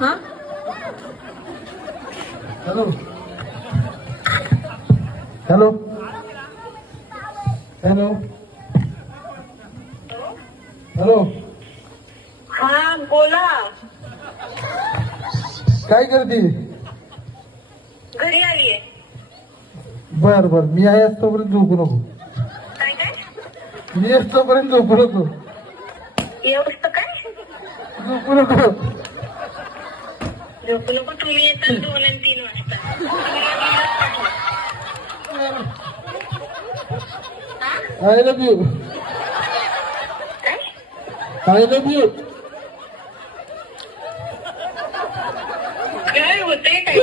हा hello hello hello hello हा बोला. काय करते? घरी आलीये. बर बर मी आहे तोपर्यंत झोपू नको. काय काय मी तोपर्यंत झोपू नको. एवढं काय झोपू नको. झोपू नको. तुम्ही येता 2 आणि 3 वाजता. I love you. I love you. काय होते काय